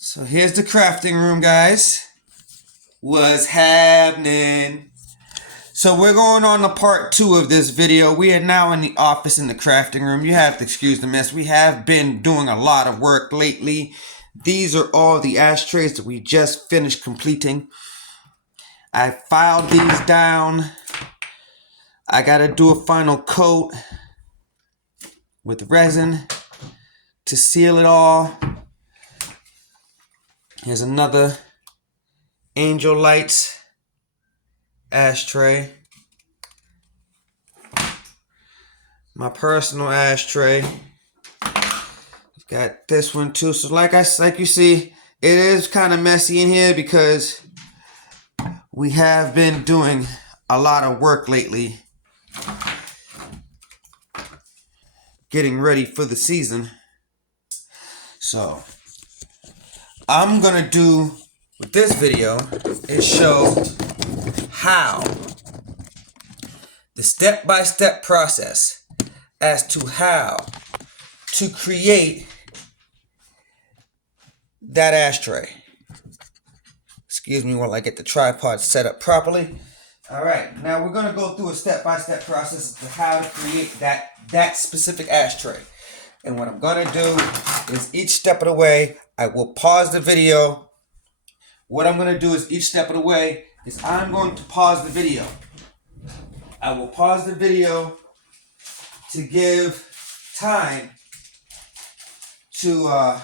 So here's the crafting room, guys. What's happening? So we're going on to part 2 of this video. We are now in the office in the crafting room. You have to excuse the mess. We have been doing a lot of work lately. These are all the ashtrays that we just finished completing. I filed these down. I gotta do a final coat with resin to seal it all. Here's another Angel Lights ashtray. My personal ashtray. Got this one too. So like you see, it is kind of messy in here because we have been doing a lot of work lately getting ready for the season. So I'm gonna do with this video is show how the step-by-step process as to how to create that ashtray. Excuse me while I get the tripod set up properly. Alright, now we're gonna go through a step-by-step process of how to create that specific ashtray. And what I'm gonna do is each step of the way, I will pause the video. What I'm gonna do is each step of the way is I'm going to pause the video. I will pause the video to give time to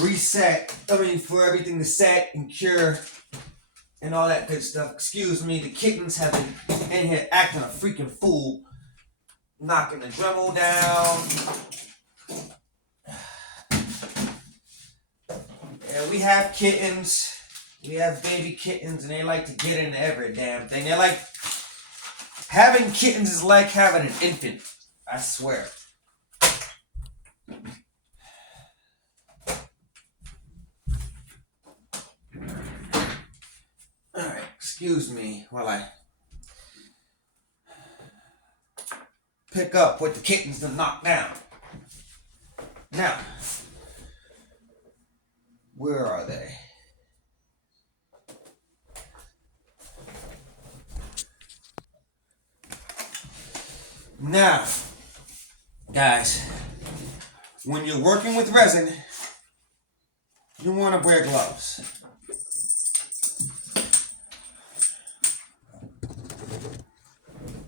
reset, for everything to set and cure and all that good stuff. Excuse me, the kittens have been in here acting a freaking fool, knocking the Dremel down. Yeah, we have kittens. We have baby kittens, and they like to get into every damn thing. They're like, having kittens is like having an infant. I swear. Alright, excuse me while I pick up what the kittens to knock down. Now, where are they? Now, guys, when you're working with resin, you want to wear gloves.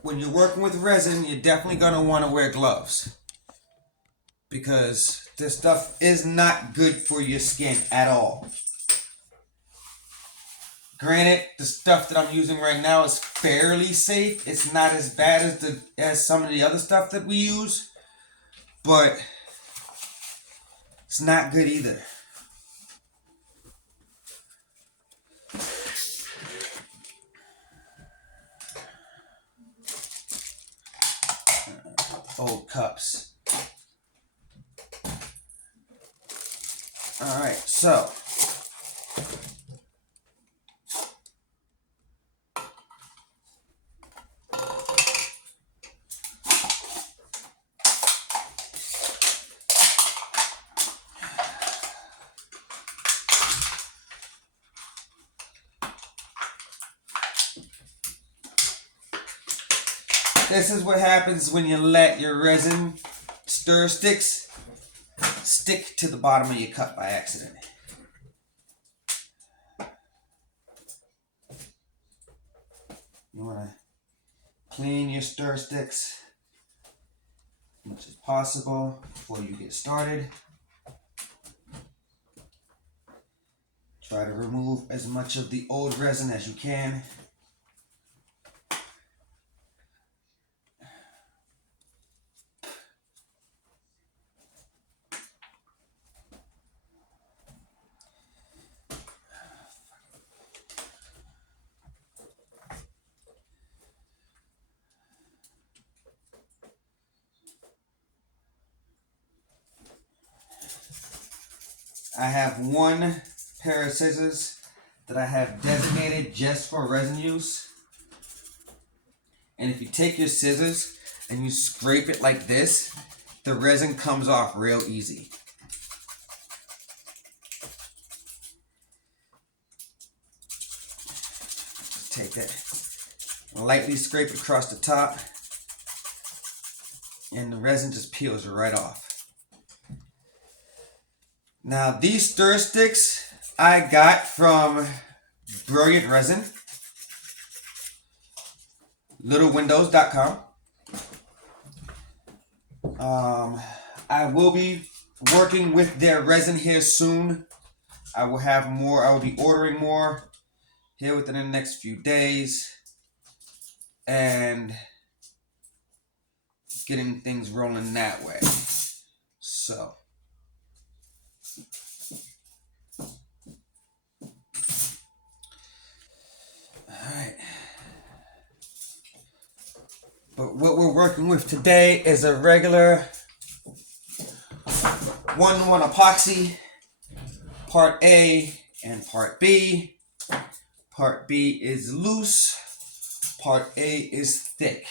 When you're working with resin, you're definitely going to want to wear gloves, because this stuff is not good for your skin at all. Granted, the stuff that I'm using right now is fairly safe. It's not as bad as some of the other stuff that we use, but it's not good either. Old cups. Alright, so this is what happens when you let your resin stir sticks stick to the bottom of your cup by accident. You want to clean your stir sticks as much as possible before you get started. Try to remove as much of the old resin as you can. I have one pair of scissors that I have designated just for resin use. And if you take your scissors and you scrape it like this, the resin comes off real easy. take that, lightly scrape it across the top, and the resin just peels right off. Now these stir sticks I got from Brilliant Resin, littlewindows.com. I will be working with their resin here soon. I will have more. I will be ordering more here within the next few days and getting things rolling that way. So, alright. But what we're working with today is a regular 1-1 epoxy, part A and part B. Part B is loose, part A is thick.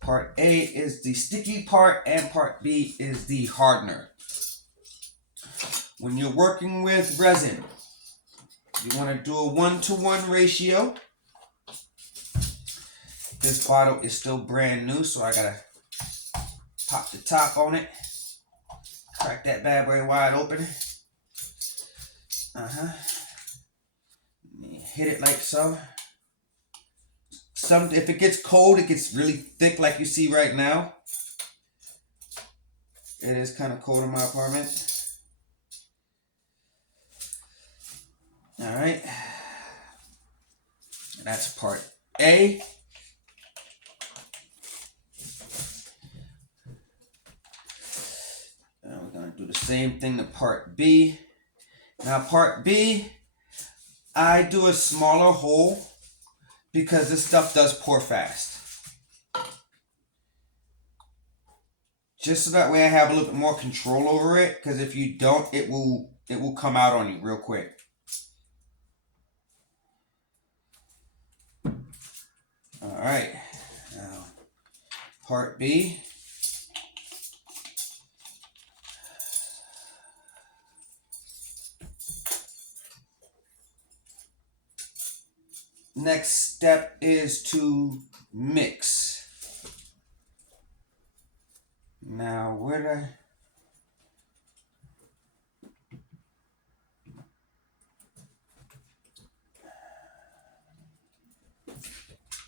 Part A is the sticky part and part B is the hardener. When you're working with resin, you want to do a 1-to-1 ratio. This bottle is still brand new, so I gotta pop the top on it. Crack that bad boy wide open. Hit it like so. If it gets cold, it gets really thick like you see right now. It is kind of cold in my apartment. Alright. That's part A. And we're going to do the same thing to part B. Now part B, I do a smaller hole because this stuff does pour fast. Just so that way I have a little bit more control over it, because if you don't, it will come out on you real quick. Alright, now part B. Next step is to mix. Now,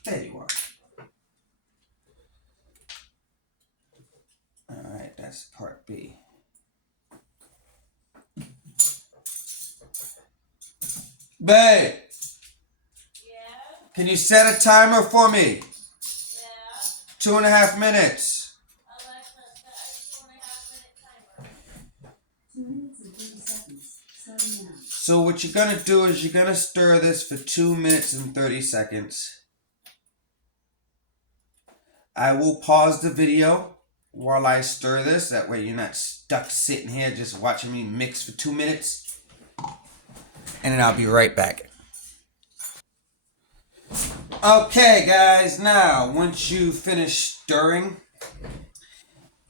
there you are. Alright, that's part B. Babe! Can you set a timer for me? Yeah. 2.5 minutes. Alexa, set a 2.5 minute timer. 2 minutes and 30 seconds. Starting now. So what you're gonna do is you're gonna stir this for 2 minutes and 30 seconds. I will pause the video while I stir this. That way you're not stuck sitting here just watching me mix for 2 minutes. And then I'll be right back. Okay guys, now once you finish stirring,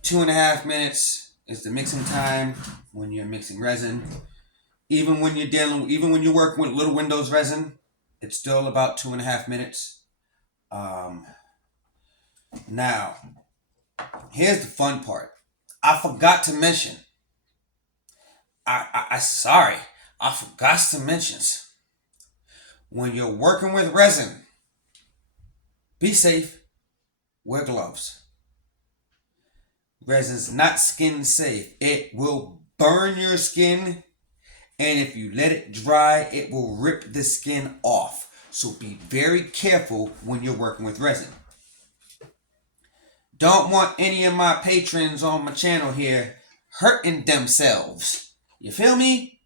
2.5 minutes is the mixing time when you're mixing resin. Even when you're working with Little Windows resin, it's still about 2.5 minutes. Now, here's the fun part. I forgot to mention. Sorry, I forgot to mention. When you're working with resin, be safe, wear gloves. Resin's not skin safe. It will burn your skin, and if you let it dry, it will rip the skin off. So be very careful when you're working with resin. Don't want any of my patrons on my channel here hurting themselves. You feel me?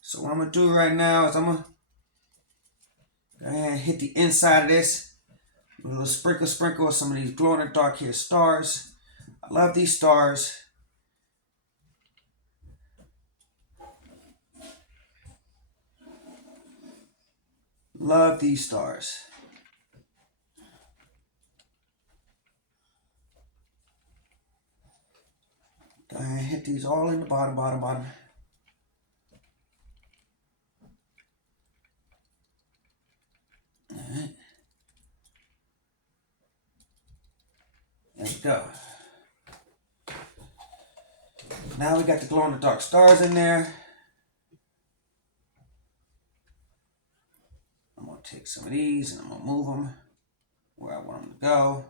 So what I'm going to do right now is I'm going to go ahead and hit the inside of this. A little sprinkle of some of these glow in the dark here stars. I love these stars. Love these stars. Go ahead and hit these all in the bottom. go. Now we got the glow-in-the-dark stars in there. I'm going to take some of these and I'm going to move them where I want them to go.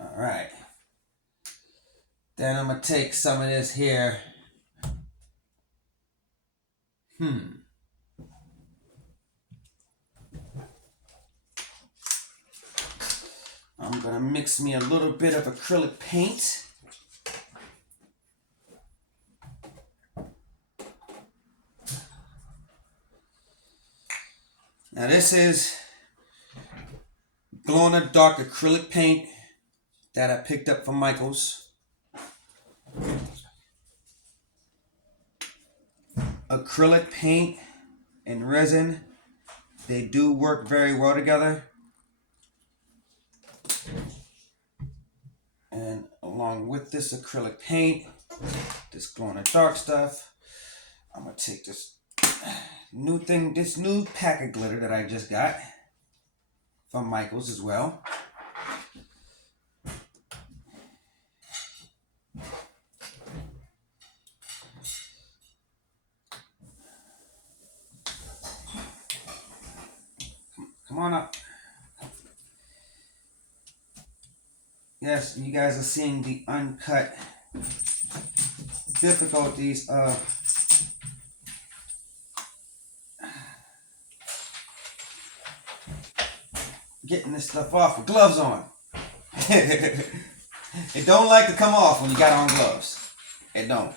All right. Then I'm going to take some of this here. I'm going to mix me a little bit of acrylic paint. Now this is glow-in-the-dark acrylic paint that I picked up from Michael's. Acrylic paint and resin, they do work very well together. And along with this acrylic paint, this glow-in-the-dark stuff, I'm gonna take this new pack of glitter that I just got from Michael's as well. Come on up. Yes, you guys are seeing the uncut difficulties of getting this stuff off with gloves on. It don't like to come off when you got on gloves. It don't.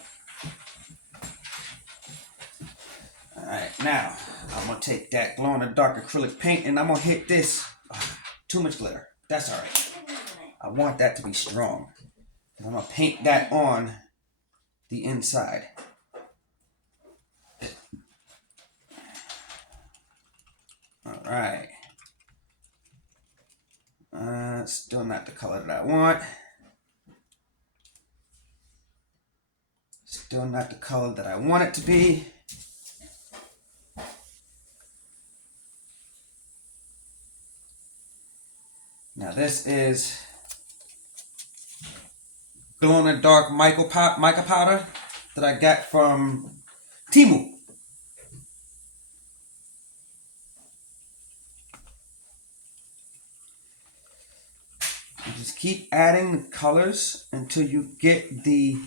Alright, now I'm going to take that glow-in-the-dark acrylic paint and I'm going to hit this. Too much glitter. That's alright. I want that to be strong. And I'm going to paint that on the inside. Alright. Still not the color that I want. Still not the color that I want it to be. Now this is glow-in-the-dark mica powder that I got from Temu. You just keep adding the colors until you get the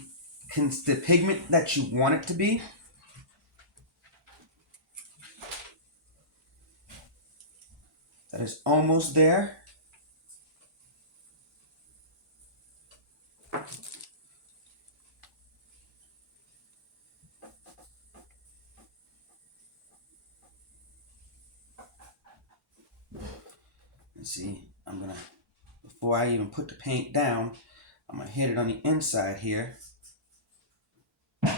pigment that you want it to be. That is almost there. And see, I'm gonna, before I even put the paint down, I'm gonna hit it on the inside here. Go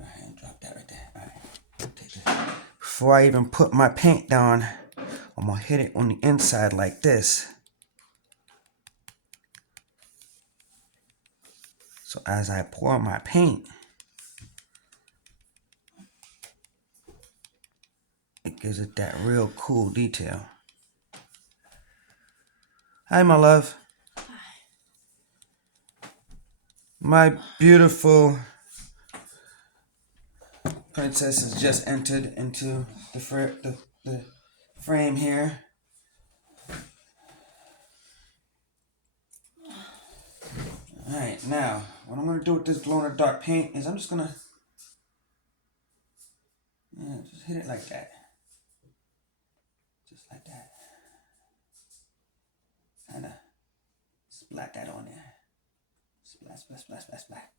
ahead and drop that right there. All right, take that. Before I even put my paint down, I'm gonna hit it on the inside like this. So as I pour my paint, it gives it that real cool detail. Hi, my love. Hi. My beautiful princess has just entered into the frame here. Alright, now, what I'm going to do with this glow-in-the-dark paint is I'm just going to just hit it like that. Just like that. Kind of splat that on there. Splat, splat, splat, splat, splat.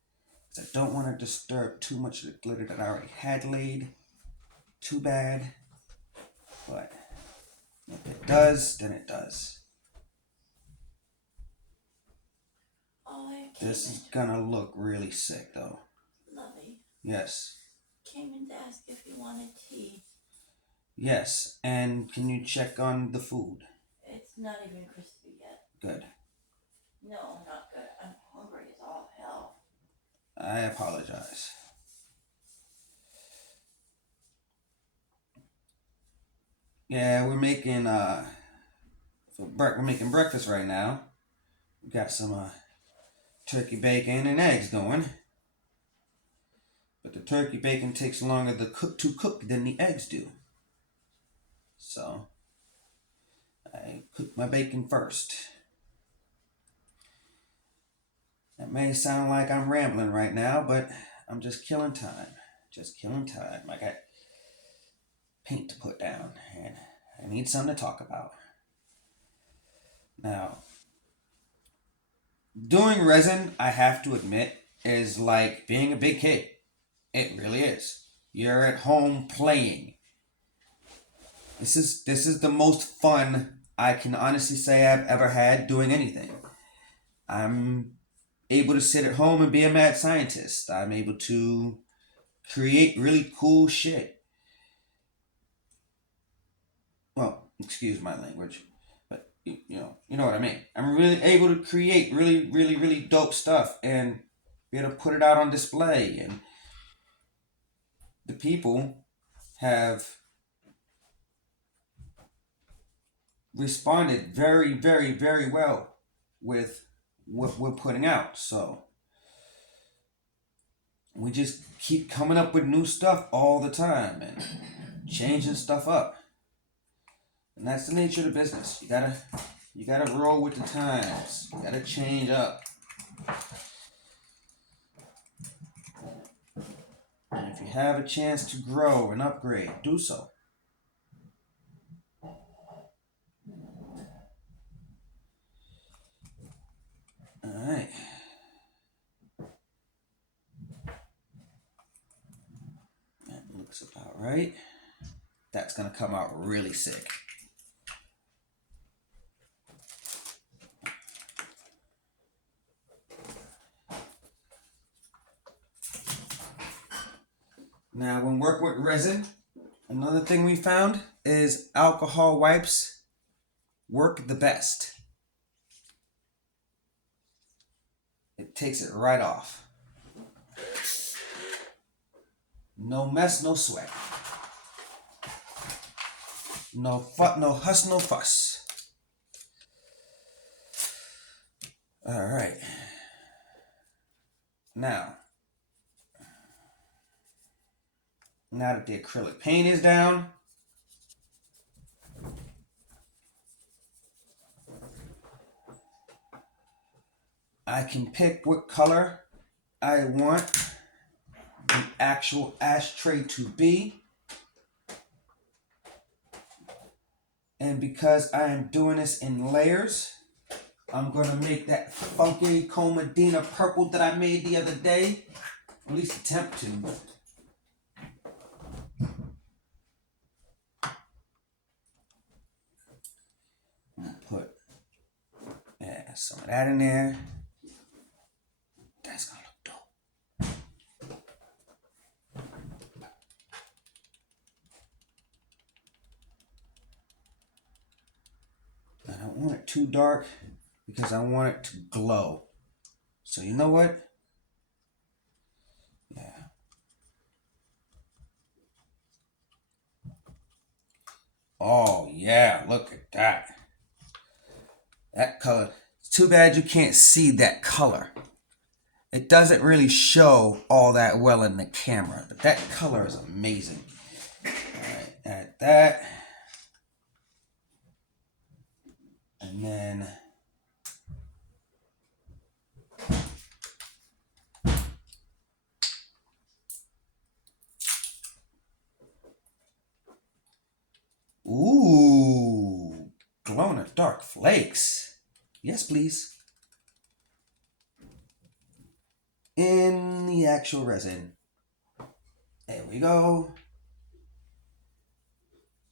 Because I don't want to disturb too much of the glitter that I already had laid. Too bad. But if it does, then it does. This is gonna look really sick though. Lovey. Yes. Came in to ask if you wanted tea. Yes, and can you check on the food? It's not even crispy yet. Good. No, not good. I'm hungry as all hell. I apologize. Yeah, we're making breakfast right now. We got some turkey bacon and eggs going, but the turkey bacon takes longer to cook than the eggs do. So I cook my bacon first. That may sound like I'm rambling right now, but I'm just killing time. Just killing time. I got paint to put down, and I need something to talk about. Now, doing resin, I have to admit, is like being a big kid. It really is. You're at home playing. This is the most fun I can honestly say I've ever had doing anything. I'm able to sit at home and be a mad scientist. I'm able to create really cool shit. Well, excuse my language, but you know what I mean. I'm really able to create really dope stuff and be able to put it out on display, and the people have responded very well with what we're putting out. So we just keep coming up with new stuff all the time and changing stuff up. And that's the nature of the business. You gotta roll with the times. You gotta change up. And if you have a chance to grow and upgrade, do so. Alright. That looks about right. That's gonna come out really sick. Now, when work with resin, another thing we found is alcohol wipes work the best. It takes it right off. No mess, no sweat. No huss, no fuss. All right. Now that the acrylic paint is down, I can pick what color I want the actual ashtray to be. And because I am doing this in layers, I'm going to make that funky Comedina purple that I made the other day. At least attempt to. Put some of that in there. That's going to look dope. I don't want it too dark because I want it to glow. So you know what? Yeah. Oh yeah, look at that. That color. It's too bad you can't see that color. It doesn't really show all that well in the camera, but that color is amazing. Alright, add that. And then ooh, glow in the dark flakes. Yes, please. In the actual resin. There we go.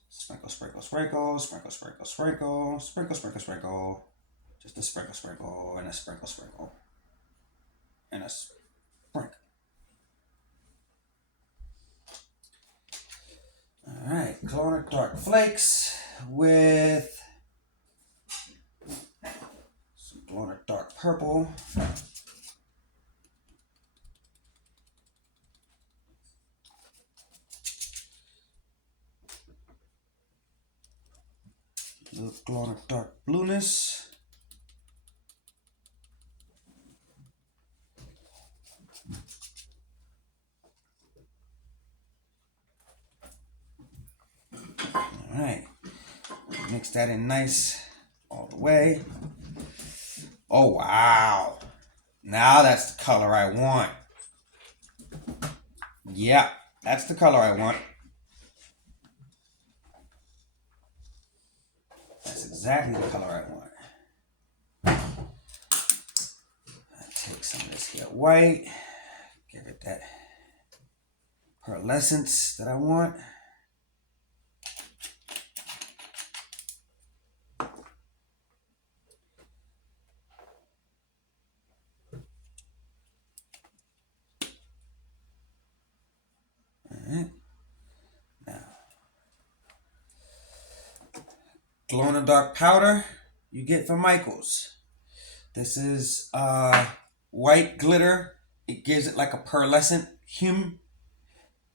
Sprinkle, sprinkle, sprinkle, sprinkle, sprinkle, sprinkle, sprinkle, sprinkle, sprinkle. Just a sprinkle, sprinkle, and a sprinkle, sprinkle. And a sprinkle. Alright, glow in the dark flakes with some glow in the dark purple. little glow in the dark blueness. Alright. Mix that in nice all the way. Oh wow. Now that's the color I want. Yeah, that's the color I want. That's exactly the color I want. I take some of this here white. Give it that pearlescence that I want. Alright. Now, glow in the dark powder you get from Michaels. This is white glitter. It gives it like a pearlescent hue.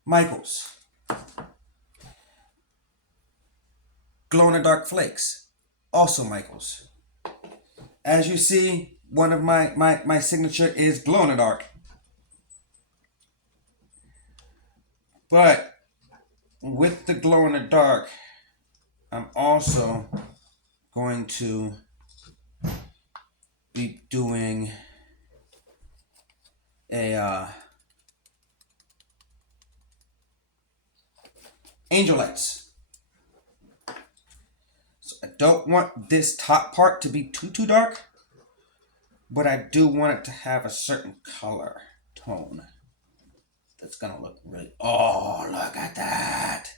Michaels. Glow in the dark flakes. Also Michaels. As you see, one of my signature is glow in the dark. But with the glow in the dark, I'm also going to be doing a angel lights. So I don't want this top part to be too dark, but I do want it to have a certain color tone that's gonna look really, oh, look at that.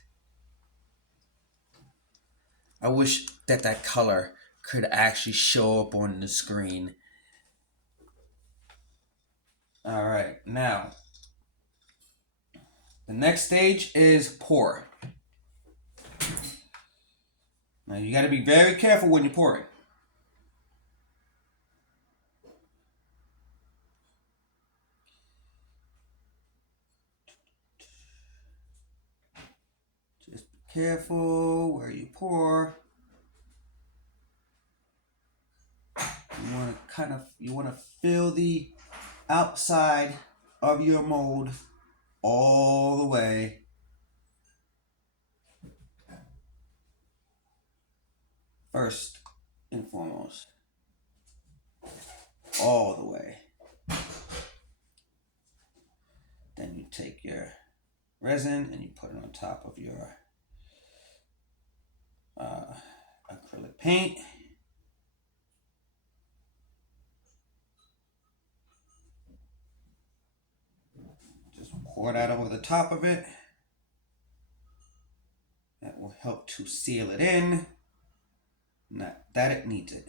I wish that color could actually show up on the screen. All right, now the next stage is pour. Now you got to be very careful when you pour it. Just be careful where you pour. You want to fill the outside of your mold all the way. First and foremost, all the way. Then you take your resin and you put it on top of your acrylic paint. Just pour that over the top of it. That will help to seal it in. Not that it needs it.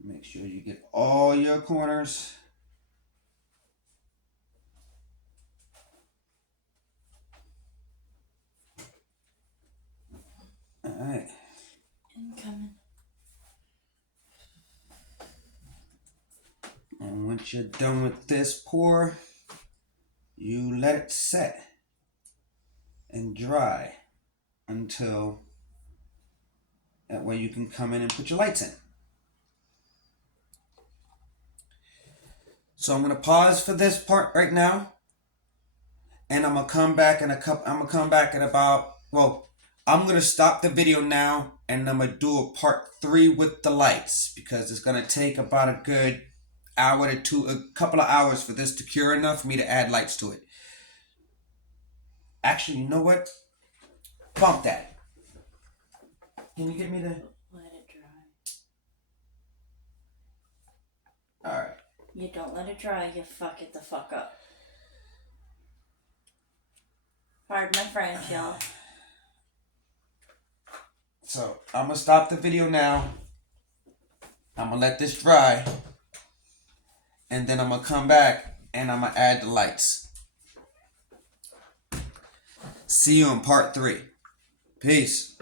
Make sure you get all your corners. All right. Incoming. And once you're done with this pour, you let it set and dry until that way you can come in and put your lights in. So I'm gonna pause for this part right now, and I'm gonna come back in I'm gonna stop the video now, and I'm gonna do a part 3 with the lights because it's gonna take about a good hour to a couple of hours for this to cure enough for me to add lights to it. Actually, you know what? Bump that. Can you get me the... Let it dry. Alright. You don't let it dry, you fuck it the fuck up. Pardon my French, y'all. So, I'm going to stop the video now. I'm going to let this dry. And then I'm going to come back and I'm going to add the lights. See you in part 3. Peace.